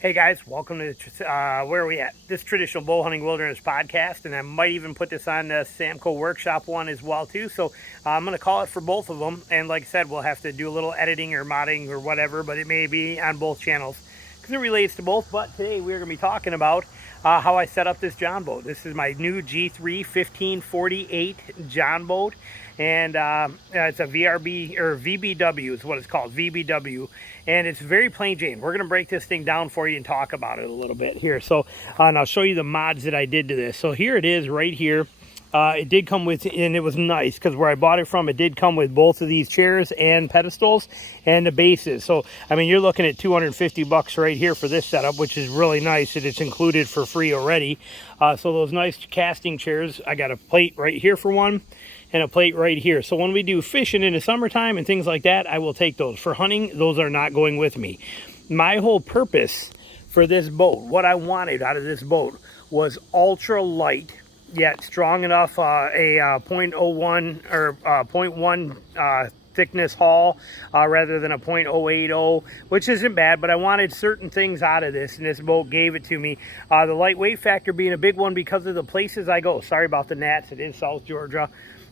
Hey guys, welcome to where are we at? This traditional bow hunting wilderness podcast, and I might even put this on the Samco workshop one as well too. So I'm going to call it for both of them, and like I said, we'll have to do a little editing or modding or whatever, but it may be on both channels because it relates to both. But today we're going to be talking about how I set up this John boat. This is my new G3 1548 John boat, and it's a VRB or VBW is what it's called, VBW, and it's very plain Jane. We're going to break this thing down for you and talk about it a little bit here. So and I'll show you the mods that I did to this. So here it is right here. It did come with, and it was nice because where I bought it from, it did come with both of these chairs and pedestals and the bases. So I mean, you're looking at $250 right here for this setup, which is really nice, and it's included for free already. So those nice casting chairs, I got a plate right here for one and a plate right here. So when we do fishing in the summertime and things like that, I will take those. For hunting, those are not going with me. My whole purpose for this boat, what I wanted out of this boat, was ultra light yet strong enough, a 0.01 or 0.1 thickness hull rather than a 0.080, which isn't bad, but I wanted certain things out of this, and this boat gave it to me. The lightweight factor being a big one because of the places I go. Sorry about the gnats, it is South Georgia.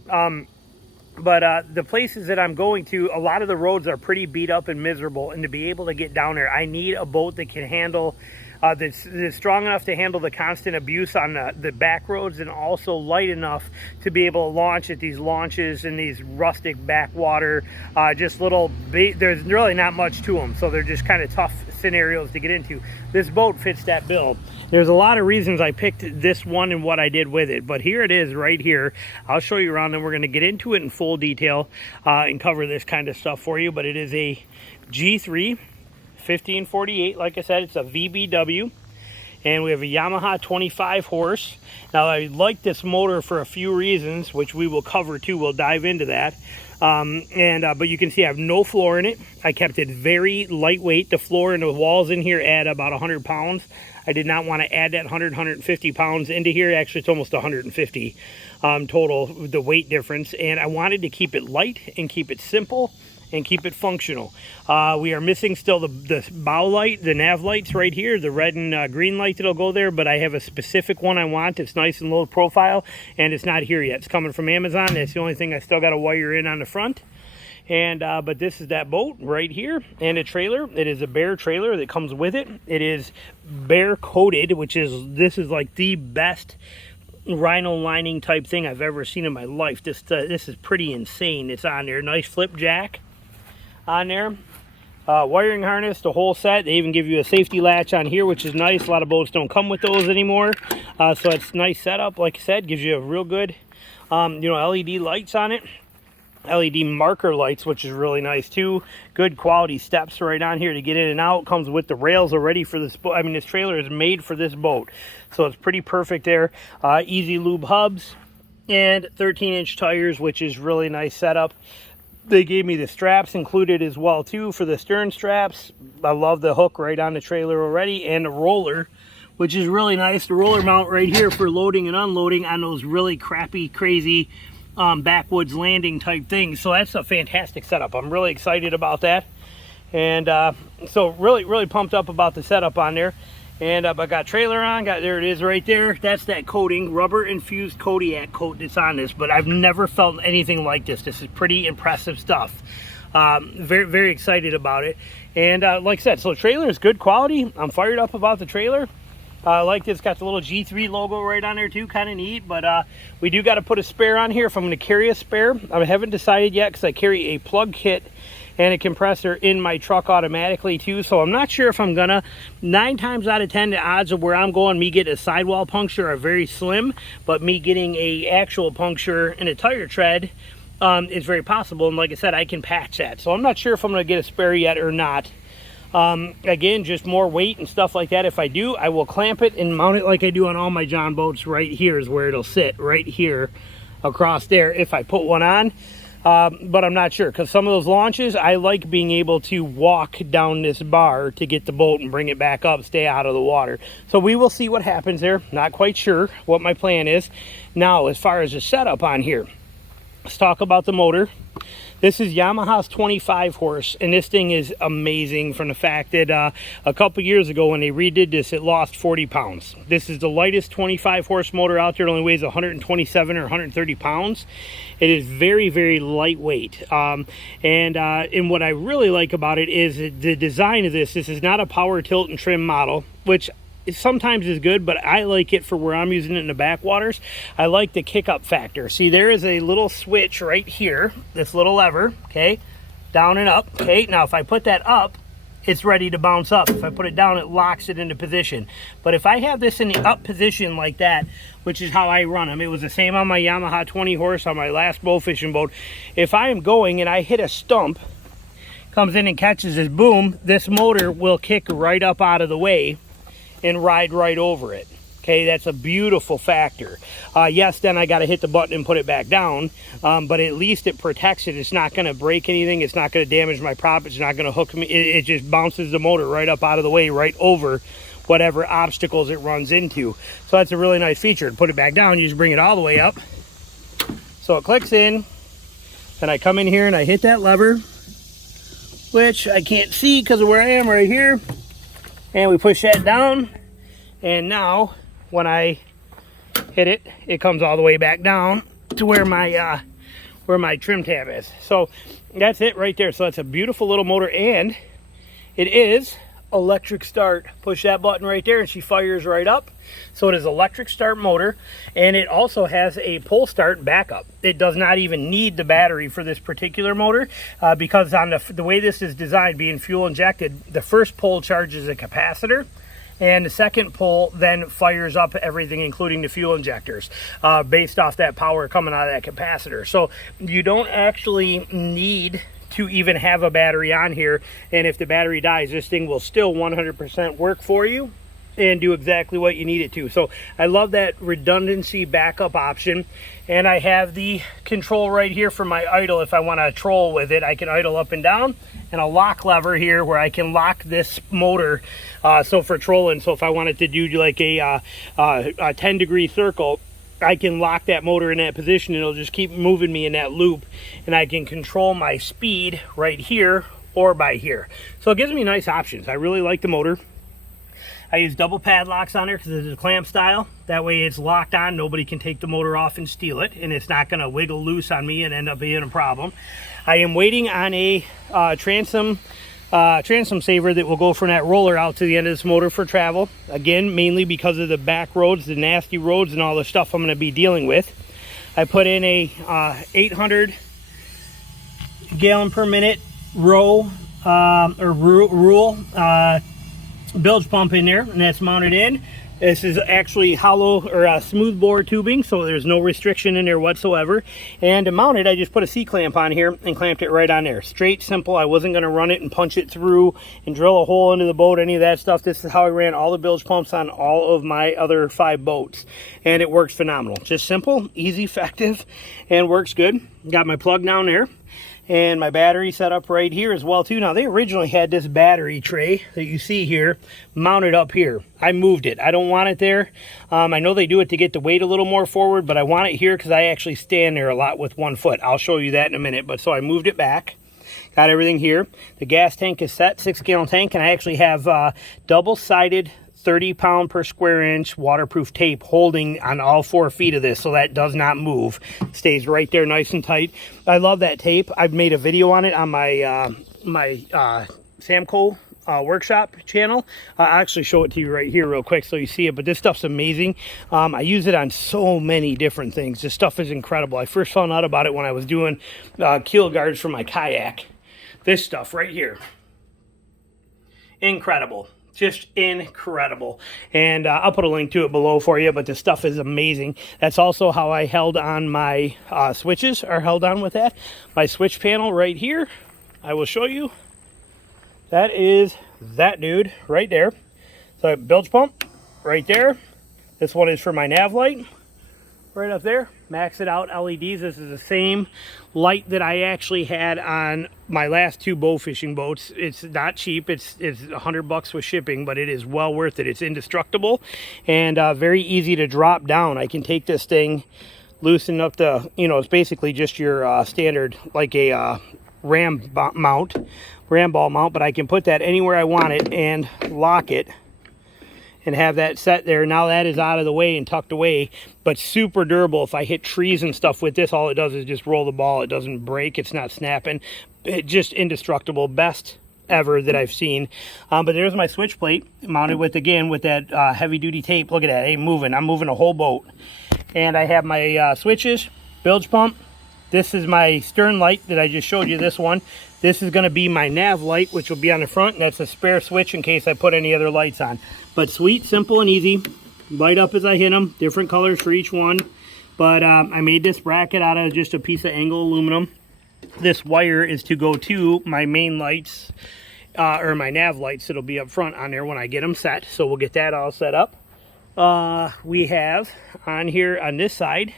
But the places that I'm going to, a lot of the roads are pretty beat up and miserable, and to be able to get down there, I need a boat that can handle that's strong enough to handle the constant abuse on the back roads, and also light enough to be able to launch at these launches in these rustic backwater, just little, there's really not much to them, so they're just kind of tough scenarios to get into. This boat fits that bill. There's a lot of reasons I picked this one and what I did with it, but here it is right here. I'll show you around, and we're going to get into it in full detail and cover this kind of stuff for you. But it is a G3 1548. Like I said, it's a VBW, and we have a Yamaha 25 horse. Now I like this motor for a few reasons, which we will cover too. We'll dive into that. But you can see I have no floor in it. I kept it very lightweight. The floor and the walls in here add about 100 pounds. I did not want to add that 150 pounds into here. Actually, it's almost 150 total, the weight difference. And I wanted to keep it light and keep it simple and keep it functional. We are missing still the bow light, the nav lights right here, the red and green light that'll go there, but I have a specific one I want. It's nice and low profile, and it's not here yet. It's coming from Amazon. That's the only thing I still got to wire in on the front. And but this is that boat right here, and a trailer. It is a Bear trailer that comes with it. It is Bear coated, which is, this is like the best rhino lining type thing I've ever seen in my life. This is pretty insane. It's on there. Nice flip jack on there, wiring harness, the whole set. They even give you a safety latch on here, which is nice. A lot of boats don't come with those anymore, so it's nice setup. Like I said, gives you a real good LED lights on it, LED marker lights, which is really nice too. Good quality steps right on here to get in and out. Comes with the rails already for this boat. I mean, this trailer is made for this boat, so it's pretty perfect there. Easy lube hubs and 13-inch tires, which is really nice setup. They gave me the straps included as well too for the stern straps. I love the hook right on the trailer already, and the roller, which is really nice. The roller mount right here for loading and unloading on those really crappy, crazy backwoods landing type things. So that's a fantastic setup. I'm really excited about that, and so really pumped up about the setup on there. And I got trailer on, there it is right there. That's that coating, rubber infused Kodiak coat that's on this, but I've never felt anything like this. This is pretty impressive stuff. Very excited about it. And like I said, so trailer is good quality. I'm fired up about the trailer. I like this, got the little G3 logo right on there too, kind of neat. But we do got to put a spare on here if I'm going to carry a spare. I haven't decided yet because I carry a plug kit and a compressor in my truck automatically too, so I'm not sure if I'm gonna. 9 times out of 10, the odds of where I'm going, me getting a sidewall puncture, are very slim, but me getting a actual puncture in a tire tread is very possible. And like I said, I can patch that, so I'm not sure if I'm gonna get a spare yet or not. Again, just more weight and stuff like that. If I do, I will clamp it and mount it like I do on all my John boats. Right here is where it'll sit, right here across there, if I put one on. But I'm not sure, because some of those launches, I like being able to walk down this bar to get the boat and bring it back up, stay out of the water. So we will see what happens there. Not quite sure what my plan is. Now, as far as the setup on here, let's talk about the motor. This is Yamaha's 25 horse, and this thing is amazing from the fact that a couple years ago when they redid this, it lost 40 pounds. This is the lightest 25 horse motor out there. It only weighs 127 or 130 pounds. It is very, very lightweight. And what I really like about it is the design of this. This is not a power tilt and trim model, which sometimes is good, but I like it for where I'm using it in the backwaters. I like the kick up factor. See, there is a little switch right here, this little lever, okay, down and up. Okay, now if I put that up, it's ready to bounce up. If I put it down, it locks it into position. But if I have this in the up position like that, which is how I run them, it was the same on my Yamaha 20 horse on my last bow fishing boat. If I am going and I hit a stump, comes in and catches this, boom, this motor will kick right up out of the way and ride right over it. Okay, that's a beautiful factor. Yes, then I got to hit the button and put it back down, but at least it protects it. It's not going to break anything. It's not going to damage my prop. It's not going to hook me. It just bounces the motor right up out of the way, right over whatever obstacles it runs into. So that's a really nice feature. To put it back down, you just bring it all the way up. So it clicks in, and I come in here and I hit that lever, which I can't see because of where I am right here. And we push that down, and now when I hit it, it comes all the way back down to where my trim tab is. So that's it right there. So that's a beautiful little motor, and it is electric start. Push that button right there and she fires right up. So it is electric start motor, and it also has a pull start backup. It does not even need the battery for this particular motor because on the way this is designed, being fuel injected, the first pull charges a capacitor, and the second pull then fires up everything, including the fuel injectors, based off that power coming out of that capacitor. So you don't actually need to even have a battery on here, and if the battery dies, this thing will still 100% work for you and do exactly what you need it to. So I love that redundancy backup option. And I have the control right here for my idle. If I want to troll with it, I can idle up and down, and a lock lever here where I can lock this motor. So for trolling, so if I wanted to do like a 10-degree circle, I can lock that motor in that position, and it'll just keep moving me in that loop, and I can control my speed right here or by here. So it gives me nice options. I really like the motor. I use double padlocks on there because it's a clamp style. That way it's locked on. Nobody can take the motor off and steal it, and it's not going to wiggle loose on me and end up being a problem. I am waiting on a transom saver that will go from that roller out to the end of this motor for travel. Again, mainly because of the back roads, the nasty roads, and all the stuff I'm going to be dealing with. I put in a 800 gallon per minute rule bilge pump in there, and that's mounted in. This is actually hollow or smooth bore tubing, so there's no restriction in there whatsoever. And to mount it, I just put a C-clamp on here and clamped it right on there. Straight, simple. I wasn't going to run it and punch it through and drill a hole into the boat, any of that stuff. This is how I ran all the bilge pumps on all of my other 5 boats, and it works phenomenal. Just simple, easy, effective, and works good. Got my plug down there, and my battery set up right here as well too. Now they originally had this battery tray that you see here mounted up here. I moved it. I don't want it there. I know they do it to get the weight a little more forward, but I want it here because I actually stand there a lot with 1 foot. I'll show you that in a minute. But so I moved it back. Got everything here. The gas tank is set, 6-gallon tank, and I actually have double-sided 30-pound per square inch waterproof tape holding on all 4 feet of this, so that does not move. Stays right there nice and tight. I love that tape. I've made a video on it on my Samco workshop channel. I'll actually show it to you right here real quick so you see it, but this stuff's amazing. I use it on so many different things. This stuff is incredible. I first found out about it when I was doing keel guards for my kayak. This stuff right here, incredible. Just incredible. And I'll put a link to it below for you, but the stuff is amazing. That's also how I held on my switches, are held on with that. My switch panel right here, I will show you. That is that dude right there. So bilge pump right there. This one is for my nav light right up there. Max it out LEDs. This is the same light that I actually had on my last 2 bow fishing boats. It's not cheap. It's $100 with shipping, but it is well worth it. It's indestructible and very easy to drop down. I can take this thing loosen up the, you know, it's basically just your standard, like a ram ball mount, but I can put that anywhere I want it and lock it and have that set there. Now that is out of the way and tucked away, but super durable. If I hit trees and stuff with this, all it does is just roll the ball. It doesn't break, it's not snapping. It just indestructible. Best ever that I've seen. But there's my switch plate mounted with, again, with that heavy duty tape. Look at that, it ain't moving. I'm moving a whole boat. And I have my switches, bilge pump. This is my stern light that I just showed you, this one. This is going to be my nav light, which will be on the front, and that's a spare switch in case I put any other lights on. But sweet, simple, and easy. Light up as I hit them. Different colors for each one. But I made this bracket out of just a piece of angle aluminum. This wire is to go to my main lights, or my nav lights that'll be up front on there when I get them set. So we'll get that all set up. We have on here on this side,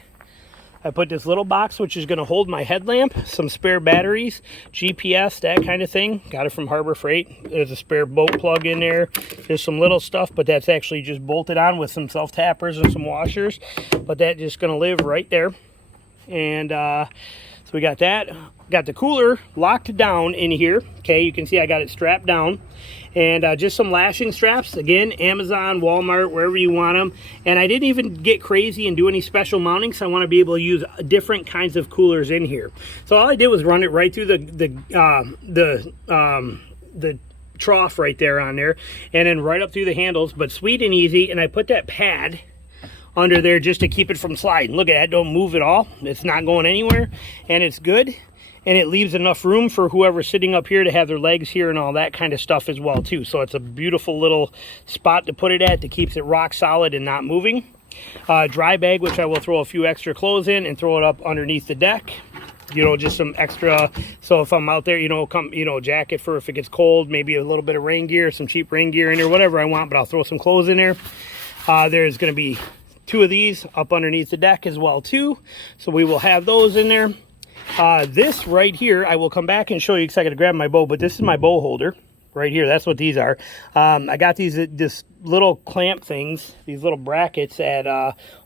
I put this little box which is going to hold my headlamp, some spare batteries, GPS, that kind of thing. Got it from Harbor Freight. There's a spare boat plug in there. There's some little stuff, but that's actually just bolted on with some self-tappers and some washers. But that's just going to live right there. And so we got that. Got the cooler locked down in here. Okay, you can see I got it strapped down. And just some lashing straps. Again, Amazon, Walmart, wherever you want them. And I didn't even get crazy and do any special mounting, so I want to be able to use different kinds of coolers in here. So all I did was run it right through the trough right there on there, and then right up through the handles, but sweet and easy. And I put that pad under there just to keep it from sliding. Look at that, don't move at all. It's not going anywhere, and it's good. And it leaves enough room for whoever's sitting up here to have their legs here and all that kind of stuff as well too. So it's a beautiful little spot to put it at that keeps it rock solid and not moving. Dry bag, which I will throw a few extra clothes in and throw it up underneath the deck. You know, just some extra, so if I'm out there, you know, jacket for if it gets cold, maybe a little bit of rain gear, some cheap rain gear in there, whatever I want, but I'll throw some clothes in there. There's going to be 2 of these up underneath the deck as well too. So we will have those in there. This right here, I will come back and show you because I got to grab my bow, but this is my bow holder right here. That's what these are. I got this little clamp things, these little brackets at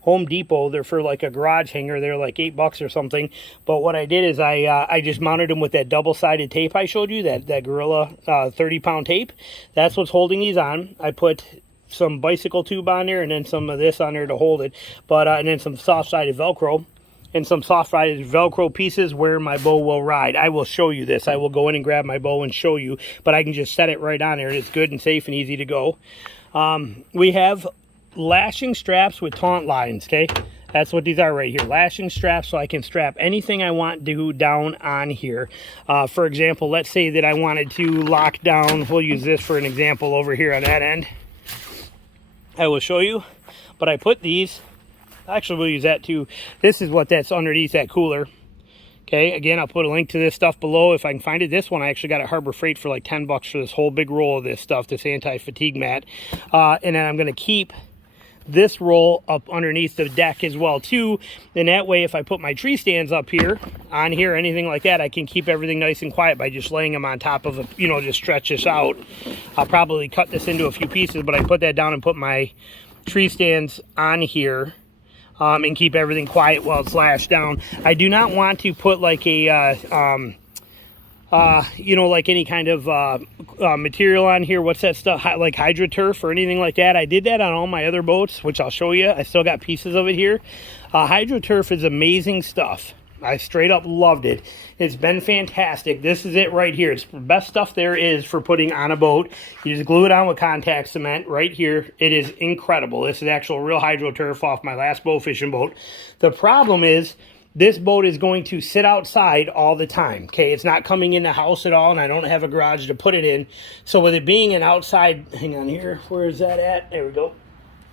Home Depot. They're for like a garage hanger. They're like $8 or something. But what I did is I just mounted them with that double-sided tape I showed you, that Gorilla 30-pound tape. That's what's holding these on. I put some bicycle tube on there and then some of this on there to hold it. But and then some soft-sided Velcro. And some soft-sided Velcro pieces where my bow will ride. I will show you this. I will go in and grab my bow and show you, but I can just set it right on there. It's good and safe and easy to go. We have lashing straps with taunt lines, okay? That's what these are right here. Lashing straps, so I can strap anything I want to down on here. For example, let's say that I wanted to lock down, we'll use this for an example over here on that end. I will show you, but I put these, actually we'll use that too. This is what that's underneath that cooler. Okay, again, I'll put a link to this stuff below if I can find it. This one I actually got at Harbor Freight for like $10 for this whole big roll of this stuff, this anti-fatigue mat. And then I'm going to keep this roll up underneath the deck as well too. And that way, if I put my tree stands up here, on here, anything like that, I can keep everything nice and quiet by just laying them on top of a, you know, just stretch this out. I'll probably cut this into a few pieces, but I put that down and put my tree stands on here. And keep everything quiet while it's lashed down. I do not want to put like a, you know, like any kind of material on here. What's that stuff? Like HydroTurf or anything like that. I did that on all my other boats, which I'll show you. I still got pieces of it here. HydroTurf is amazing stuff. I straight up loved it. It's been fantastic. This is it right here. It's the best stuff there is for putting on a boat. You just glue it on with contact cement right here. It is incredible. This is actual real HydroTurf off my last bow fishing boat. The problem is this boat is going to sit outside all the time. Okay, it's not coming in the house at all, and I don't have a garage to put it in. So with it being an outside, hang on here, where is that at? There we go.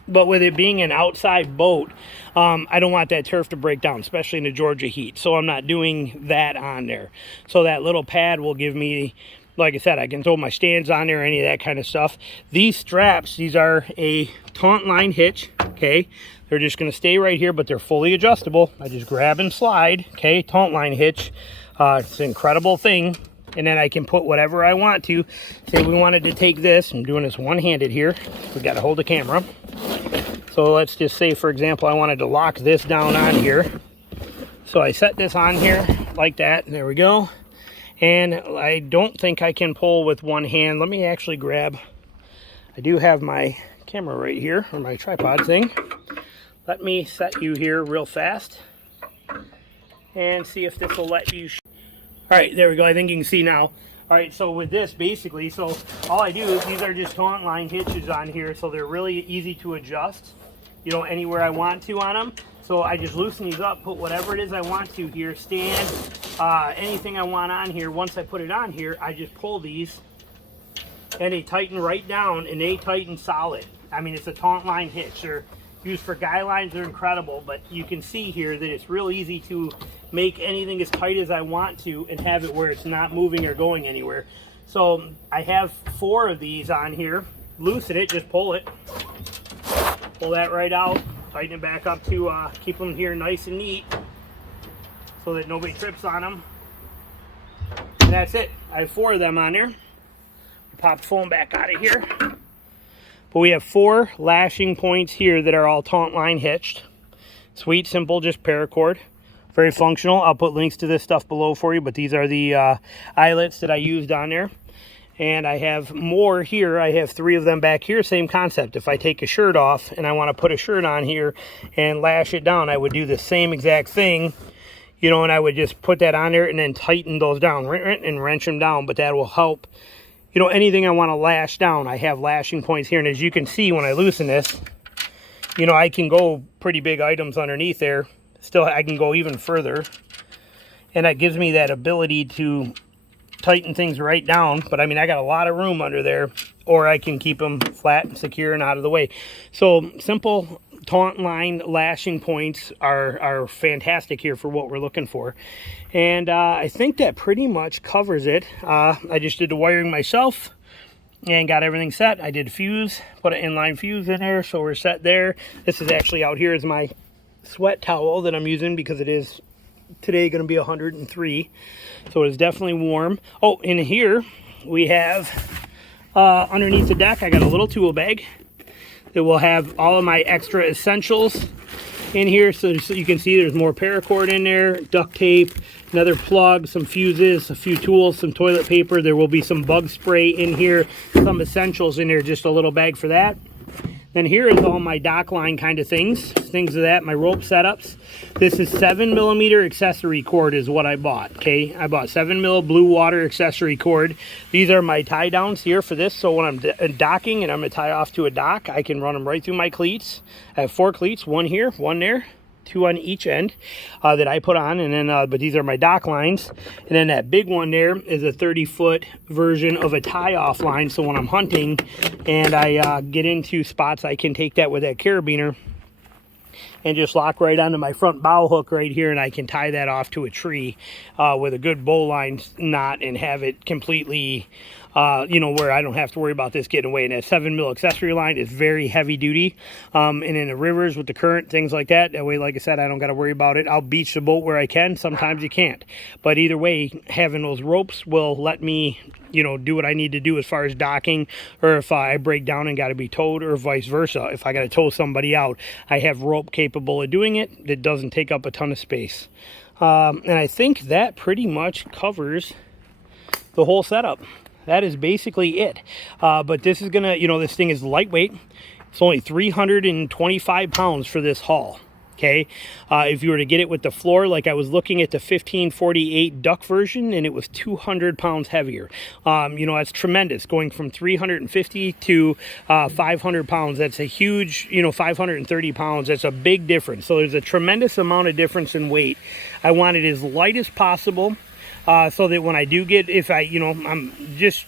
But with it being an outside boat, I don't want that turf to break down, especially in the Georgia heat. So I'm not doing that on there. So that little pad will give me, like I said, I can throw my stands on there, any of that kind of stuff. These straps, these are a taunt line hitch, okay? They're just going to stay right here, but they're fully adjustable. I just grab and slide, okay? Taunt line hitch. It's an incredible thing. And then I can put whatever I want to. Say we wanted to take this, I'm doing this one-handed here. We got to hold the camera. So let's just say, for example, I wanted to lock this down on here. So I set this on here like that. There we go. And I don't think I can pull with one hand. Let me actually grab, I do have my camera right here, or my tripod thing. Let me set you here real fast and see if this will let you. All right, there we go. I think you can see now. All right, so with this, basically, so all I do is these are just taunt line hitches on here, so they're really easy to adjust, you know, anywhere I want to on them. So I just loosen these up, put whatever it is I want to here, stand, anything I want on here. Once I put it on here, I just pull these, and they tighten right down, and they tighten solid. I mean, it's a taunt line hitch. They're used for guy lines. They're incredible, but you can see here that it's real easy to make anything as tight as I want to and have it where it's not moving or going anywhere. So I have 4 of these on here. Loosen it, just pull it. Pull that right out. Tighten it back up to keep them here nice and neat so that nobody trips on them. And that's it. I have 4 of them on there. Pop the phone back out of here. But we have 4 lashing points here that are all taunt line hitched. Sweet, simple, just paracord. Very functional. I'll put links to this stuff below for you, but these are the eyelets that I used on there. And I have more here. I have 3 of them back here. Same concept. If I take a shirt off and I want to put a shirt on here and lash it down, I would do the same exact thing, you know, and I would just put that on there and then tighten those down and wrench them down. But that will help, you know, anything I want to lash down. I have lashing points here. And as you can see, when I loosen this, you know, I can go pretty big items underneath there. Still, I can go even further. And that gives me that ability to tighten things right down. But I mean, I got a lot of room under there, or I can keep them flat and secure and out of the way. So simple taunt line lashing points are fantastic here for what we're looking for. And I think that pretty much covers it. I just did the wiring myself and got everything set. I did fuse, put an inline fuse in there, so we're set there. This is actually out here is my sweat towel that I'm using because it is today going to be 103, so it's definitely warm. Oh, in here we have underneath the deck, I got a little tool bag that will have all of my extra essentials in here. So you can see there's more paracord in there, duct tape, another plug, some fuses, a few tools, some toilet paper. There will be some bug spray in here, some essentials in there, just a little bag for that. Then here is all my dock line kind of things of that, my rope setups. This is 7mm accessory cord is what I bought, okay? I bought 7mm blue water accessory cord. These are my tie downs here for this, so when I'm docking and I'm gonna tie off to a dock, I can run them right through my cleats. I have 4 cleats, 1 here, 1 there, 2 on each end that I put on, and then but these are my dock lines. And then that big one there is a 30-foot version of a tie-off line, so when I'm hunting and I get into spots, I can take that with that carabiner and just lock right onto my front bow hook right here, and I can tie that off to a tree with a good bowline knot and have it completely you know, where I don't have to worry about this getting away. And that 7mm accessory line is very heavy duty, and in the rivers with the current, things like that, that way, like I said, I don't got to worry about it. I'll beach the boat where I can. Sometimes you can't, but either way, having those ropes will let me, you know, do what I need to do as far as docking, or if I break down and got to be towed, or vice versa. If I got to tow somebody out, I have rope capable of doing it. That doesn't take up a ton of space. And I think that pretty much covers the whole setup. That is basically it. But this is gonna, you know, this thing is lightweight. It's only 325 pounds for this haul. Okay, if you were to get it with the floor, like I was looking at the 1548 duck version, and it was 200 pounds heavier. You know, that's tremendous, going from 350 to 500 pounds. That's a huge, you know, 530 pounds. That's a big difference. So there's a tremendous amount of difference in weight. I want it as light as possible, so that when I do get, if I, you know, I'm just,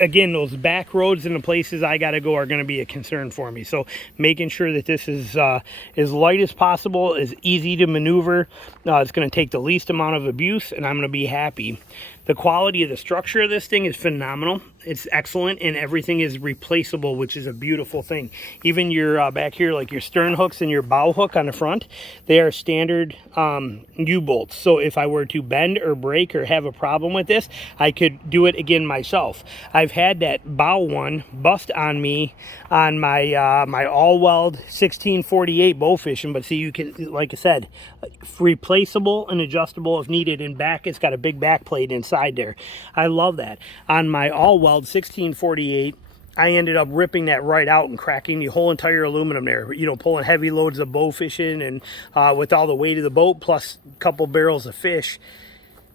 again, those back roads and the places I got to go are going to be a concern for me. So making sure that this is as light as possible, as easy to maneuver. It's going to take the least amount of abuse, and I'm going to be happy. The quality of the structure of this thing is phenomenal. It's excellent, and everything is replaceable, which is a beautiful thing. Even your back here, like your stern hooks and your bow hook on the front, they are standard U-bolts. So if I were to bend or break or have a problem with this, I could do it again myself. I've had that bow one bust on me on my my all-weld 1648 bow fishing, but see, you can, like I said, replaceable and adjustable if needed. And back, it's got a big back plate inside there. I love that. On my all-weld 1648, I ended up ripping that right out and cracking the whole entire aluminum there, you know, pulling heavy loads of bow fishing, and with all the weight of the boat plus a couple barrels of fish,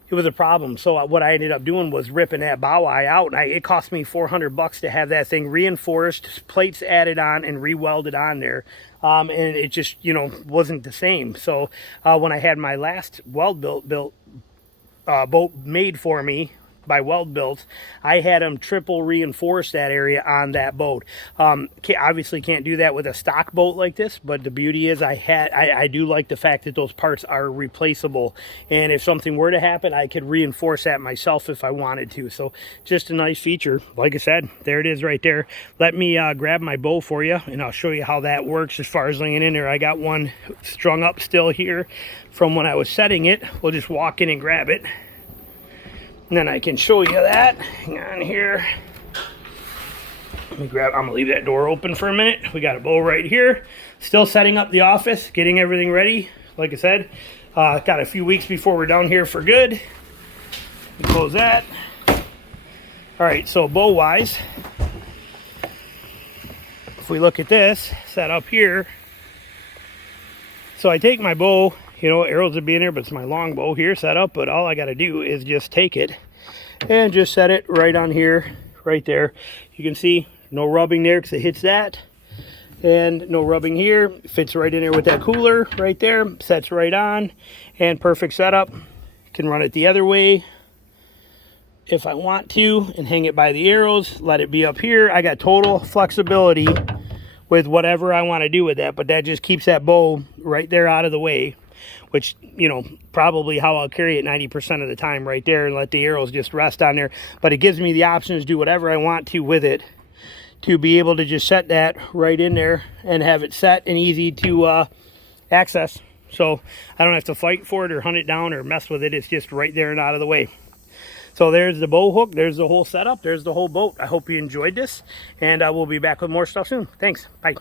it was a problem. So what I ended up doing was ripping that bow eye out, and it cost me $400 to have that thing reinforced, plates added on, and re-welded on there. And it just, you know, wasn't the same. So when I had my last weld-built boat made for me by Weld Built, I had them triple reinforce that area on that boat. Obviously can't do that with a stock boat like this, but the beauty is I do like the fact that those parts are replaceable, and if something were to happen, I could reinforce that myself if I wanted to. So just a nice feature. Like I said, there it is right there. Let me grab my bow for you, and I'll show you how that works as far as laying in there. I got one strung up still here from when I was setting it. We'll just walk in and grab it, and then I can show you that. Hang on here. Let me grab, I'm gonna leave that door open for a minute. We got a bow right here. Still setting up the office, getting everything ready. Like I said, got a few weeks before we're down here for good. Close that. All right, so bow wise, if we look at this set up here, so I take my bow, you know, arrows would be in there, but it's my long bow here set up, but all I got to do is just take it and just set it right on here, right there. You can see no rubbing there because it hits that, and no rubbing here. Fits right in there with that cooler right there, sets right on, and perfect setup. Can run it the other way if I want to and hang it by the arrows, let it be up here. I got total flexibility with whatever I want to do with that, but that just keeps that bow right there out of the way, which, you know, probably how I'll carry it 90% of the time right there, and let the arrows just rest on there. But it gives me the option to do whatever I want to with it, to be able to just set that right in there and have it set and easy to access. So I don't have to fight for it or hunt it down or mess with it. It's just right there and out of the way. So there's the bow hook, there's the whole setup, there's the whole boat. I hope you enjoyed this, and we'll be back with more stuff soon. Thanks. Bye.